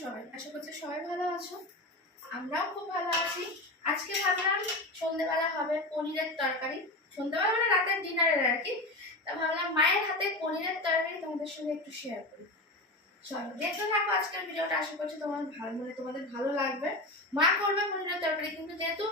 সবাই। আশা করছি সবাই ভালো আছো। আমরাও খুব ভালো আছি। আজকে ভাবলাম সন্ধেবেলা হবে পনিরের তরকারি। সন্ধেবেলা মানে রাতের ডিনারের আর কি। তা ভাবলাম মায়ের হাতে পনিরের তরকারি তোমাদের সঙ্গে একটু শেয়ার করি। চলো, দেখতে থাকো আজকের ভিডিওটা। আশা করছি তোমার ভালো মানে তোমাদের ভালো লাগবে। মা করবে পনিরের তরকারি, কিন্তু যেহেতু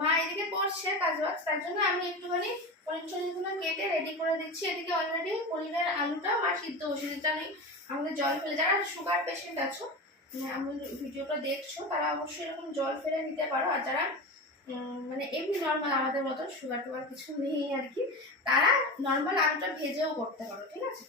মা এদিকে করছে কাজ বাজ তার জন্য আমি একটুখানি পনির টনিরগুলো কেটে রেডি করে দিচ্ছি। এদিকে অলরেডি পনিরের আলুটা মা সিদ্ধ দিতে নেই আমাদের জল ফেলে যারা সুগার পেশেন্ট আছো ভিডিওটা দেখছ, তারা অবশ্যই এরকম জল ফেলে নিতে পারো। আর যারা মানে এমনি নর্মাল আমাদের মতো সুগার টুগার কিছু নেই আর কি, তারা নর্মাল আলুটা ভেজেও করতে পারো, ঠিক আছে?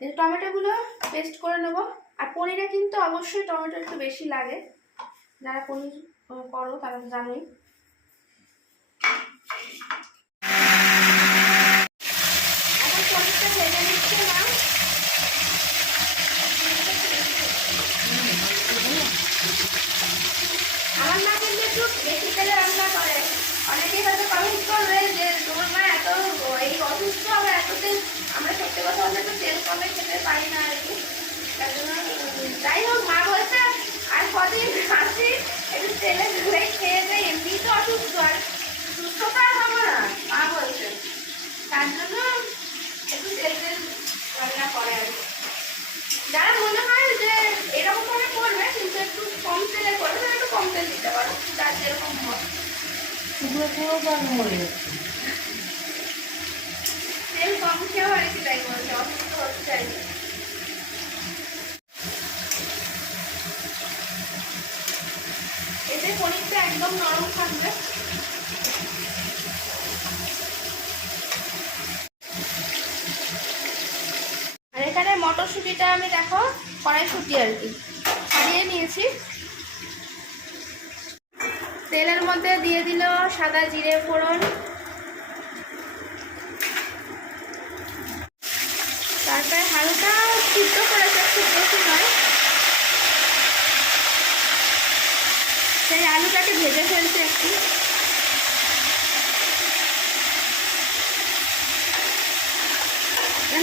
টমেটোগুলো পেস্ট করে নেব। আর পনিরে কিন্তু অবশ্যই টমেটো একটু বেশি লাগে। যারা পনির করো তারা জানোই এখন পনিরটা ভেজে নিচ্ছে না আমার মা কিন্তু একটু বেশি তেলে রান্না করে অনেকেই হয়তো কমেন্ট করবে যে তোমার মা এত এই অসুস্থ আবার এত তেল আমরা সত্যি কথা বলতে একটু তেল কমে খেতে পারি না আর কি তার জন্য উম, যাই হোক মা বলছে আর কদিন আসি একটু তেলে ধুয়ে খেয়ে যাই এমনি তো অসুস্থ আর সুস্থতা হব না, মা বলছে। তার জন্য একটু তেল তেল রান্না করে আর যারা মনে হয় যে এরকম ভাবে করবে, কিন্তু একটু কম তেলে করবে একটু কম তেল দিতে পারো, যার যেরকম হয়। শুকনো পুরো হয়ে যাচ্ছে তেল কম খেয়েও আর কি তাই বলছে অসুস্থ হতে চাইছে এতে পনিরটা একদম নরম থাকবে আর এখানে মটরশুঁটিটা আমি দেখো কড়াইশুঁটি আর কি। ছাড়িয়ে নিয়েছি। তেলের মধ্যে দিয়ে দিল সাদা জিরে ফোড়ন। তারপরে হালকা সিদ্ধ করেছে খুব বেশি নয়। সেই আলুটাকে ভেজে ফেলছে একটু।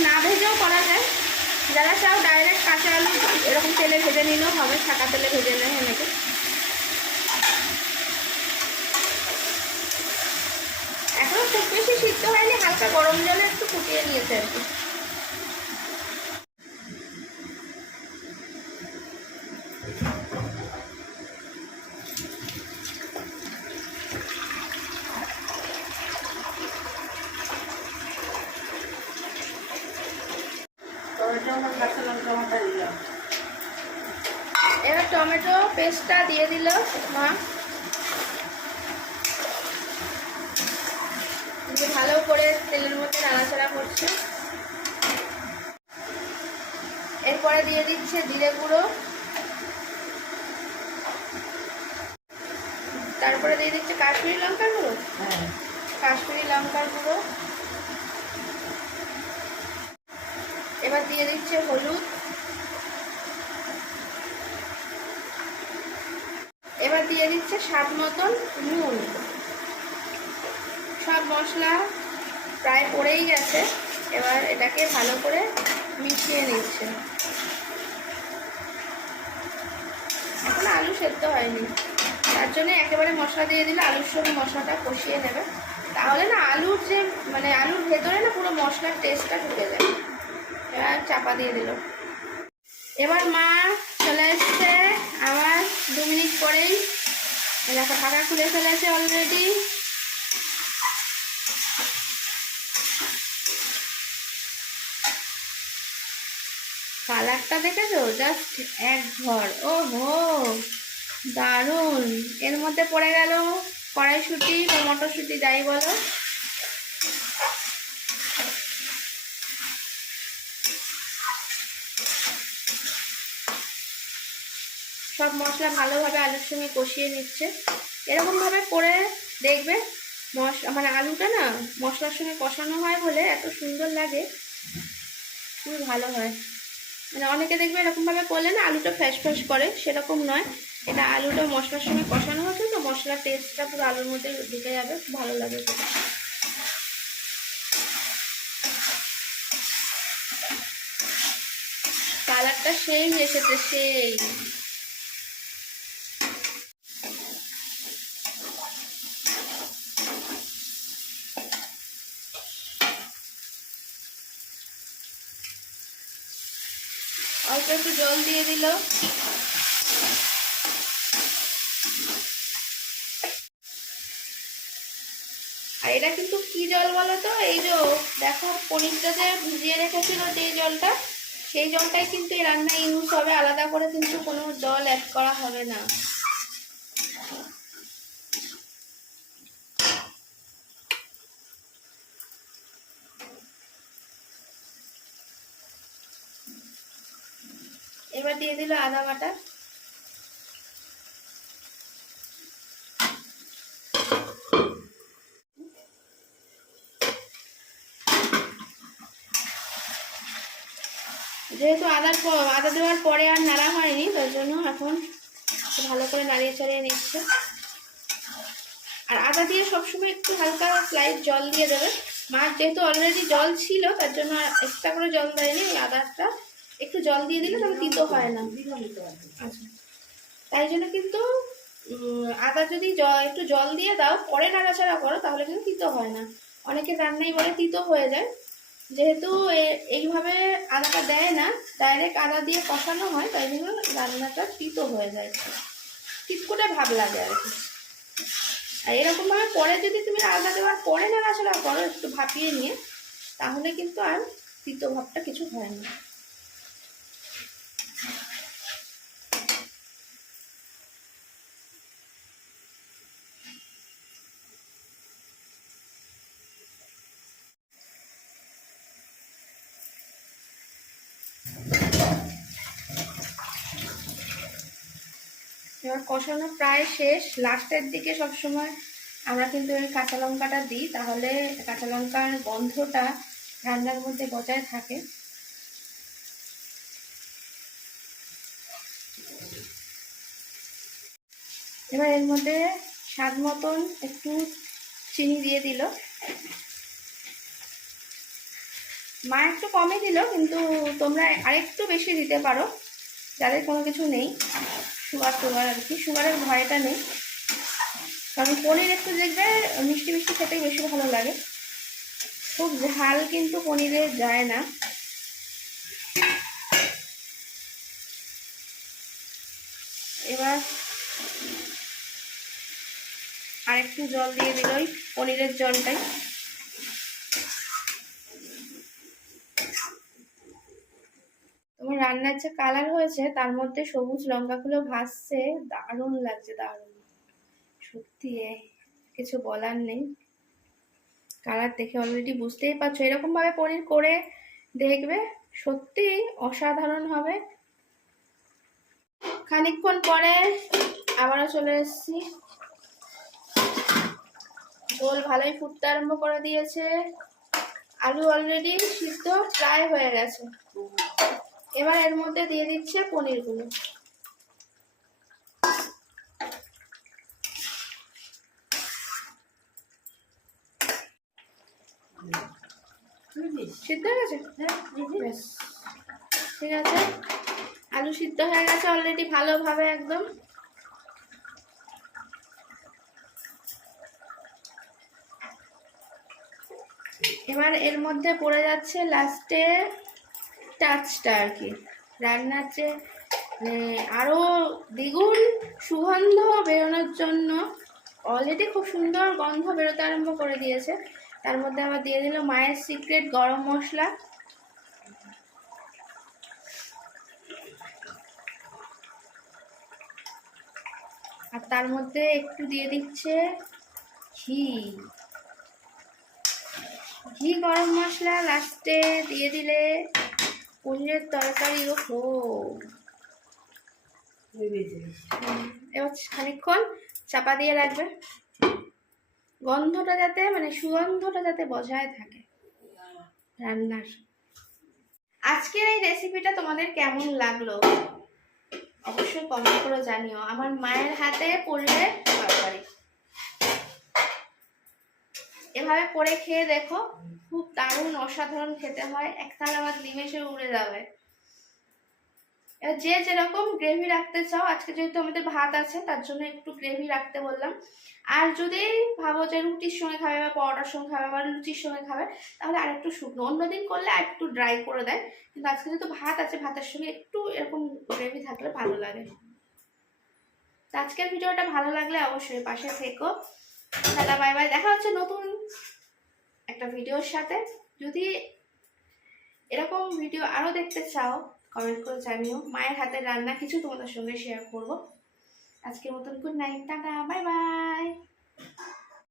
না ভেজেও করা যায়। যারা চাও ডাইরেক্ট কাঁচা আলু এরকম তেলে ভেজে নিলেও হবে ছাকা তেলে ভেজে নেয় নাকি এখনও খুব বেশি সিদ্ধ হয়নি, হালকা গরম জলে একটু ফুটিয়ে নিয়েছে আর কি টমেটো আমার কাঁচা লঙ্কা মাথা দিলাম এবার টমেটো পেস্টটা দিয়ে দিল মা। ভালো করে তেলের মধ্যে নাড়াচাড়া করছে। এরপরে দিয়ে দিচ্ছে জিরে গুঁড়ো। তারপরে দিয়ে দিচ্ছে কাশ্মীরি লঙ্কার গুঁড়ো? হ্যাঁ। কাশ্মীরি লঙ্কার গুঁড়ো। এবার দিয়ে দিচ্ছে হলুদ। এবার দিয়ে দিচ্ছে স্বাদ মতন নুন। সব মশলা প্রায় পড়েই গেছে। এবার এটাকে ভালো করে মিশিয়ে নিচ্ছে। এখন আলু সেদ্ধ হয়নি। তার জন্য একেবারে মশলা দিয়ে দিলে আলুর সঙ্গে মশলাটা কষিয়ে নেবে। তাহলে না আলুর যে মানে আলুর ভেতরে না পুরো মশলার টেস্টটা ঢুকে যায়। এবার চাপা দিয়ে দিল। এবার মা চলে এসছে। আবার দু মিনিট পরেই দেখো ঢাকা খুলে ফেলেছে অলরেডি কালারটা দেখেছ? জাস্ট এক ঘর। ও হো দারুণ। এর মধ্যে পড়ে গেল কড়াইশুটি বা মটরশুটি যাই বলো। সব মশলা ভালোভাবে আলুর সঙ্গে কষিয়ে নিচ্ছে। এরকমভাবে করে দেখবে মশ মানে আলুটা না মশলার সঙ্গে কষানো হয় বলে এত সুন্দর লাগে। খুবই ভালো হয়। মানে অনেকে দেখবে এরকমভাবে করলে না আলুটা ফ্যাস ফ্যাস করে, সেরকম নয়। এটা আলুটা মশলার সঙ্গে কষানো হচ্ছে তো মশলার টেস্টটা পুরো আলুর মধ্যে ঢুকে যাবে ভালো লাগে কালারটা সেই এসেছে, সেই। একটু জল দিয়ে দিল। আর এটা কিন্তু কি জল বলো তো? এই যে দেখো, পনিরটা যে ভিজিয়ে রেখেছিল যে জলটা, সেই জলটাই কিন্তু এই রান্নায় ইউজ হবে। আলাদা করে কিন্তু কোনো জল অ্যাড করা হবে না। দিয়ে দিল আদা বাটা। যেহেতু আদার আদা দেওয়ার পরে আর নাড়া হয়নি, তার জন্য এখন ভালো করে নাড়িয়ে চাড়িয়ে নিচ্ছে। আর আদা দিয়ে সবসময় একটু হালকা স্লাইড জল দিয়ে দেবে। মাছ যেহেতু অলরেডি জল ছিল, তার জন্য এক্সট্রা করে জল দেয়নি, ওই আদাটা একটু জল দিয়ে দিলে তবে তিতো হয় না। আচ্ছা। তাই জন্য কিন্তু আদা যদি একটু জল দিয়ে দাও, পরে নাড়াচাড়া করো, তাহলে কিন্তু তিতো হয় না। অনেকে রান্নাই বলে তিতো হয়ে যায়। যেহেতু এইভাবে আদাটা দেয় না ডাইরেক্ট আদা দিয়ে কষানো হয়, তাই জন্য রান্নাটা তিতো হয়ে যায়। তিতকুটে ভাব লাগে আর কি। আর এরকমভাবে পরে যদি তুমি আদা দেওয়ার পরে নাড়াচাড়া করো, একটু ভাপিয়ে নিয়ে, তাহলে কিন্তু আর তিতো ভাবটা কিছু হয় না। এবার কষানো প্রায় শেষ। লাস্টের দিকে সব সময় আমরা কিন্তু ওই কাঁচা লঙ্কাটা দিই, তাহলে কাঁচা লঙ্কার গন্ধটা রান্নার মধ্যে বজায় থাকে। এবার এর মধ্যে স্বাদ মতন একটু চিনি দিয়ে দিল। মা একটু কমই দিল, কিন্তু তোমরা আরেকটু বেশি দিতে পারো, যাদের কোনো কিছু নেই। সুগার টুগার আর কি। সুগারের ভয়টা নেই। কারণ পনির একটু দেখবে মিষ্টি মিষ্টি খেতে বেশি ভালো লাগে। খুব ঝাল কিন্তু পনিরে যায় না। এবার আরেকটু জল দিয়ে দিল ওই পনিরের জলটাই। তোমার রান্নার যে কালার হয়েছে, তার মধ্যে সবুজ লঙ্কাগুলো ভাসছে দারুণ লাগছে, দারুণ। সত্যি কিছু বলার নেই। কালার দেখে অলরেডি বুঝতেই পারছ। এরকম ভাবে পনির করে দেখবে, সত্যি অসাধারণ হবে। খানিকক্ষণ পরে আবারও চলে এসেছি। ঝোল ভালোই ফুটতে আরম্ভ করে দিয়েছে। আলু অলরেডি সিদ্ধ, প্রায় হয়ে গেছে। এবার এর মধ্যে দিয়ে দিচ্ছে পনিরগুলো? সিদ্ধ হয়ে গেছে? ঠিক আছে। আলু সিদ্ধ হয়ে গেছে অলরেডি ভালোভাবে একদম। এবার এর মধ্যে পড়ে যাচ্ছে লাস্টে টাচটা আর কি। রান্নার যে মানে আরও দ্বিগুণ সুগন্ধ বেরোনোর জন্য অলরেডি খুব সুন্দর গন্ধ বেরোতে আরম্ভ করে দিয়েছে। তার মধ্যে আবার দিয়ে দিল মায়ের সিক্রেট গরম মশলা। আর তার মধ্যে একটু দিয়ে দিচ্ছে ঘি। ঘি গরম মশলা লাস্টে দিয়ে দিলে পনিরের তরকারি ও এবার খানিকক্ষণ চাপা দিয়ে রাখবে। গন্ধটা যাতে মানে সুগন্ধটা যাতে বজায় থাকে রান্নার। আজকের এই রেসিপিটা তোমাদের কেমন লাগল? অবশ্যই কমেন্ট করে জানিও। আমার মায়ের হাতে পড়লে তরকারি এভাবে করে খেয়ে দেখো, খুব দারুণ অসাধারণ খেতে হয়। এক ভাত নিমেষে উড়ে যাবে। যে যেরকম গ্রেভি রাখতে চাও, আজকে যেহেতু আমাদের ভাত আছে, তার জন্য একটু গ্রেভি রাখতে বললাম। আর যদি ভাবো যে রুটির সঙ্গে খাবে বা পরোটার সঙ্গে খাবে বা লুচির সঙ্গে খাবে, তাহলে আর একটু শুকনো। অন্যদিন করলে আর একটু ড্রাই করে দেয়। কিন্তু আজকে যেহেতু ভাত আছে, ভাতের সঙ্গে একটু এরকম গ্রেভি থাকলে ভালো লাগে। আজকের ভিডিওটা ভালো লাগলে অবশ্যই পাশে থেকো। টাটা বাই বাই দেখা হচ্ছে নতুন একটা ভিডিওর সাথে। যদি এরকম ভিডিও আরও দেখতে চাও কমেন্ট করে জানিও। মায়ের হাতের রান্না কিছু তোমাদের সঙ্গে শেয়ার করব। আজকের মতন good night tata bye bye